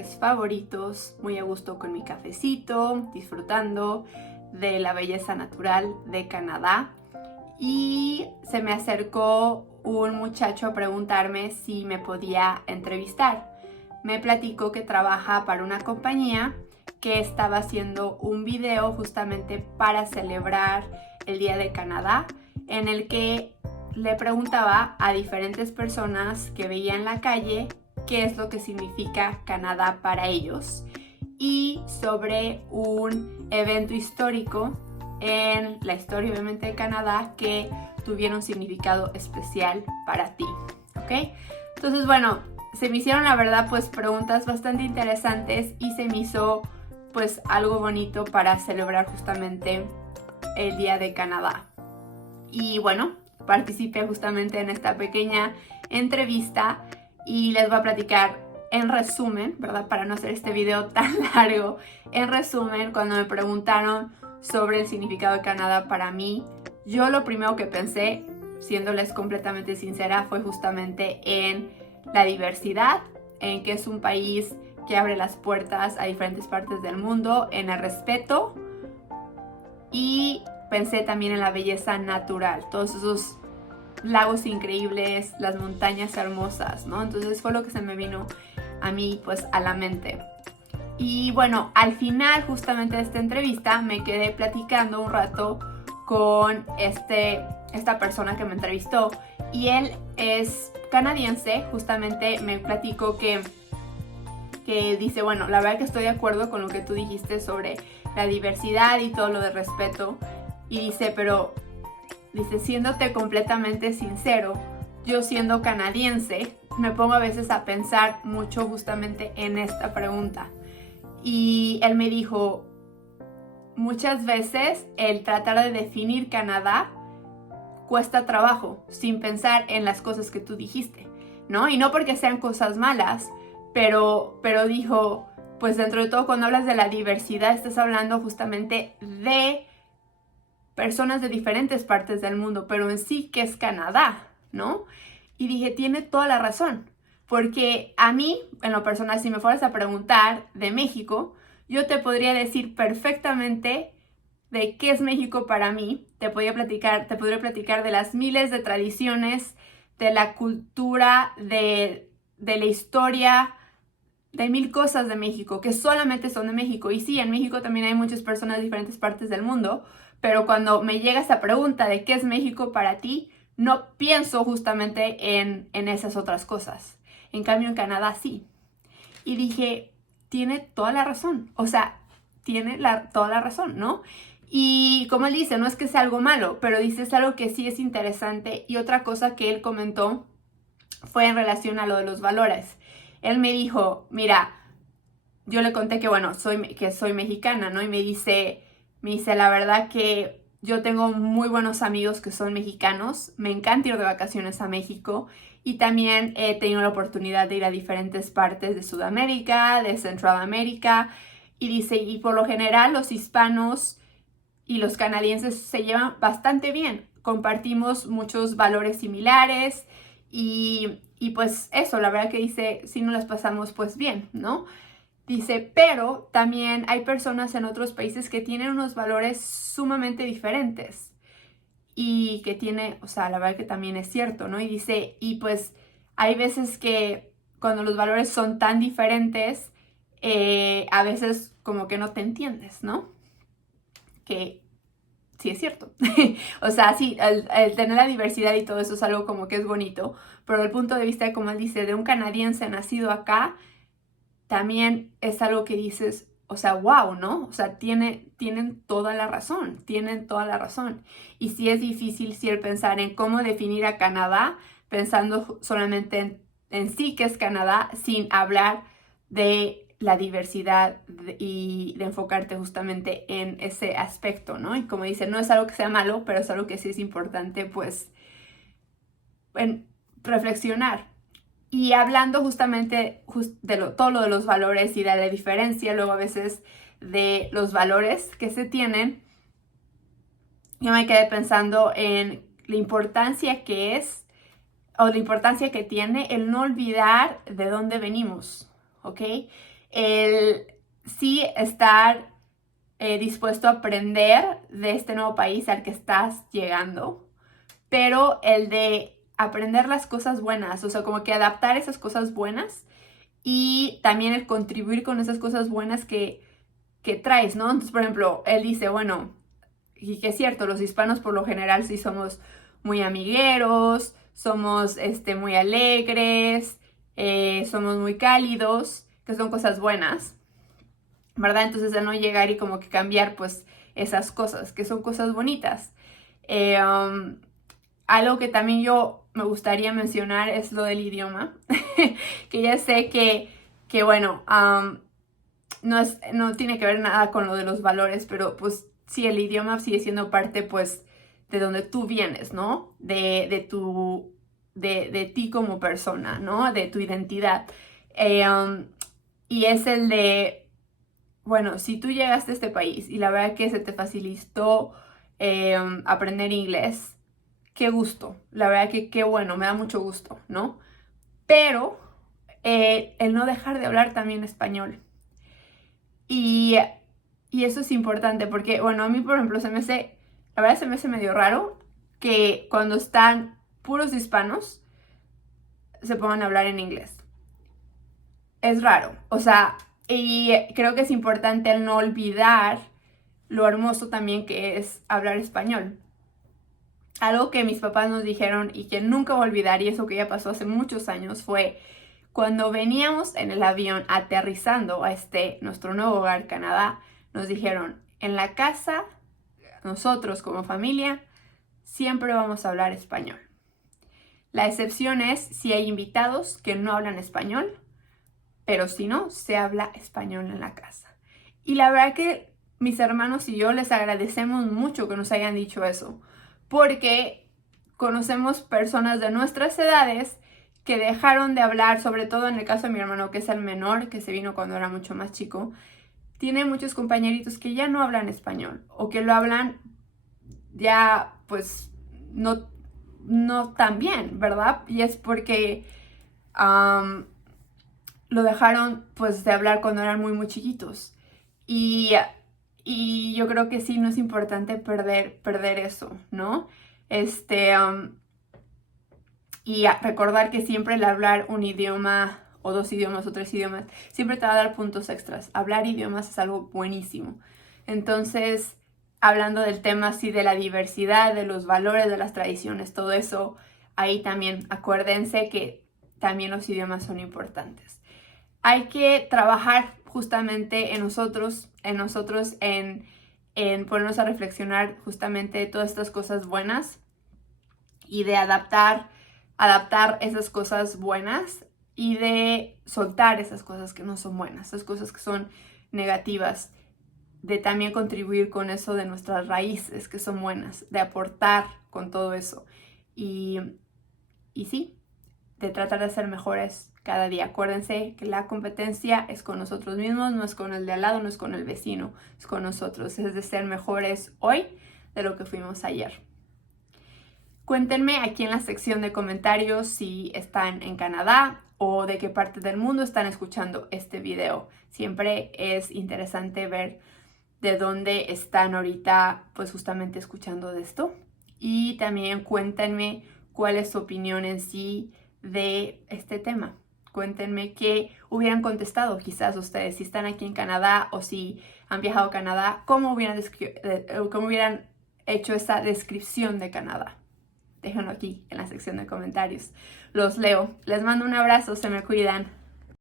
viajes favoritos, muy a gusto con mi cafecito, disfrutando de la belleza natural de Canadá. Y se me acercó un muchacho a preguntarme si me podía entrevistar. Me platicó que trabaja para una compañía que estaba haciendo un video justamente para celebrar el Día de Canadá, en el que le preguntaba a diferentes personas que veía en la calle qué es lo que significa Canadá para ellos y sobre un evento histórico en la historia obviamente de Canadá que tuviera un significado especial para ti, ¿ok? Entonces, bueno, se me hicieron la verdad pues preguntas bastante interesantes y se me hizo pues algo bonito para celebrar justamente el Día de Canadá. Y bueno, participé justamente en esta pequeña entrevista y les voy a platicar en resumen, ¿verdad? Para no hacer este video tan largo, en resumen, cuando me preguntaron sobre el significado de Canadá para mí, yo lo primero que pensé, siéndoles completamente sincera, fue justamente en la diversidad, en que es un país que abre las puertas a diferentes partes del mundo, en el respeto, y pensé también en la belleza natural, todos esos lagos increíbles, las montañas hermosas, ¿no? Entonces fue lo que se me vino a mí pues a la mente. Y bueno, al final justamente de esta entrevista me quedé platicando un rato con esta persona que me entrevistó y él es canadiense. Justamente me platicó que dice, bueno, la verdad que estoy de acuerdo con lo que tú dijiste sobre la diversidad y todo lo de respeto. Y dice, pero, dice, siéndote completamente sincero, yo siendo canadiense, me pongo a veces a pensar mucho justamente en esta pregunta. Y él me dijo, muchas veces el tratar de definir Canadá cuesta trabajo, sin pensar en las cosas que tú dijiste, ¿no? Y no porque sean cosas malas, pero dijo, pues dentro de todo cuando hablas de la diversidad estás hablando justamente de personas de diferentes partes del mundo, pero en sí, ¿qué es Canadá? ¿No? Y dije, tiene toda la razón, porque a mí, en lo personal, si me fueras a preguntar de México, yo te podría decir perfectamente de qué es México para mí, te podría platicar de las miles de tradiciones, de la cultura, de la historia, de mil cosas de México, que solamente son de México. Y sí, en México también hay muchas personas de diferentes partes del mundo, pero cuando me llega esa pregunta de qué es México para ti, no pienso justamente en esas otras cosas. En cambio, en Canadá sí. Y dije, tiene toda la razón. O sea, tiene toda la razón, ¿no? Y como él dice, no es que sea algo malo, pero dice es algo que sí es interesante. Y otra cosa que él comentó fue en relación a lo de los valores. Él me dijo, mira, yo le conté que, bueno, soy mexicana, ¿no? Y me dice, la verdad que yo tengo muy buenos amigos que son mexicanos, me encanta ir de vacaciones a México y también he tenido la oportunidad de ir a diferentes partes de Sudamérica, de Centroamérica, y dice, y por lo general los hispanos y los canadienses se llevan bastante bien, compartimos muchos valores similares y pues eso, la verdad que dice, si nos las pasamos pues bien, ¿no? Dice, pero también hay personas en otros países que tienen unos valores sumamente diferentes y que tiene, o sea, la verdad que también es cierto, ¿no? Y dice, y pues hay veces que cuando los valores son tan diferentes, a veces como que no te entiendes, ¿no? Que sí es cierto. O sea, sí, el tener la diversidad y todo eso es algo como que es bonito, pero el punto de vista, como él dice, de un canadiense nacido acá, también es algo que dices, o sea, wow, ¿no? O sea, tienen toda la razón, tienen toda la razón. Y sí es difícil, sí, el pensar en cómo definir a Canadá, pensando solamente en sí que es Canadá, sin hablar de la diversidad y de enfocarte justamente en ese aspecto, ¿no? Y como dice, no es algo que sea malo, pero es algo que sí es importante, pues, en reflexionar. Y hablando justamente de todo lo de los valores y de la diferencia luego a veces de los valores que se tienen, yo me quedé pensando en la importancia que es o la importancia que tiene el no olvidar de dónde venimos, ¿ok? el sí estar dispuesto a aprender de este nuevo país al que estás llegando, pero el de aprender las cosas buenas, o sea, como que adaptar esas cosas buenas y también el contribuir con esas cosas buenas que traes, ¿no? Entonces, por ejemplo, él dice, bueno, y que es cierto, los hispanos por lo general sí somos muy amigueros, somos muy alegres, somos muy cálidos, que son cosas buenas, ¿verdad? Entonces, de no llegar y como que cambiar, pues, esas cosas, que son cosas bonitas. Algo que también yo me gustaría mencionar es lo del idioma, que ya sé que bueno, no tiene que ver nada con lo de los valores, pero pues sí, el idioma sigue siendo parte pues de donde tú vienes, ¿no? De ti como persona, ¿no? De tu identidad. Y es el de, bueno, si tú llegaste a este país y la verdad que se te facilitó aprender inglés, qué gusto, la verdad que qué bueno, me da mucho gusto, ¿no? Pero el no dejar de hablar también español. Y eso es importante porque, bueno, a mí, por ejemplo, la verdad se me hace medio raro que cuando están puros hispanos se pongan a hablar en inglés. Es raro, o sea, y creo que es importante el no olvidar lo hermoso también que es hablar español. Algo que mis papás nos dijeron y que nunca voy a olvidar, y eso que ya pasó hace muchos años, fue cuando veníamos en el avión aterrizando a nuestro nuevo hogar, Canadá, nos dijeron, en la casa, nosotros como familia, siempre vamos a hablar español. La excepción es si hay invitados que no hablan español, pero si no, se habla español en la casa. Y la verdad que mis hermanos y yo les agradecemos mucho que nos hayan dicho eso, porque conocemos personas de nuestras edades que dejaron de hablar, sobre todo en el caso de mi hermano, que es el menor, que se vino cuando era mucho más chico. Tiene muchos compañeritos que ya no hablan español o que lo hablan ya pues no tan bien, ¿verdad? Y es porque lo dejaron pues de hablar cuando eran muy chiquitos. Y yo creo que sí, no es importante perder eso, ¿no? Y recordar que siempre el hablar un idioma o dos idiomas o tres idiomas siempre te va a dar puntos extras. Hablar idiomas es algo buenísimo. Entonces, hablando del tema así de la diversidad, de los valores, de las tradiciones, todo eso, ahí también acuérdense que también los idiomas son importantes. Hay que trabajar justamente en nosotros, en ponernos a reflexionar justamente todas estas cosas buenas y de adaptar esas cosas buenas y de soltar esas cosas que no son buenas, esas cosas que son negativas, de también contribuir con eso de nuestras raíces que son buenas, de aportar con todo eso y sí, de tratar de ser mejores cada día. Acuérdense que la competencia es con nosotros mismos, no es con el de al lado, no es con el vecino, es con nosotros, es de ser mejores hoy de lo que fuimos ayer. Cuéntenme aquí en la sección de comentarios si están en Canadá o de qué parte del mundo están escuchando este video. Siempre es interesante ver de dónde están ahorita, pues justamente escuchando de esto. Y también cuéntenme cuál es su opinión en sí de este tema. Cuéntenme qué hubieran contestado quizás ustedes, si están aquí en Canadá o si han viajado a Canadá, cómo hubieran hecho esa descripción de Canadá. Déjenlo aquí en la sección de comentarios. Los leo. Les mando un abrazo, se me cuidan.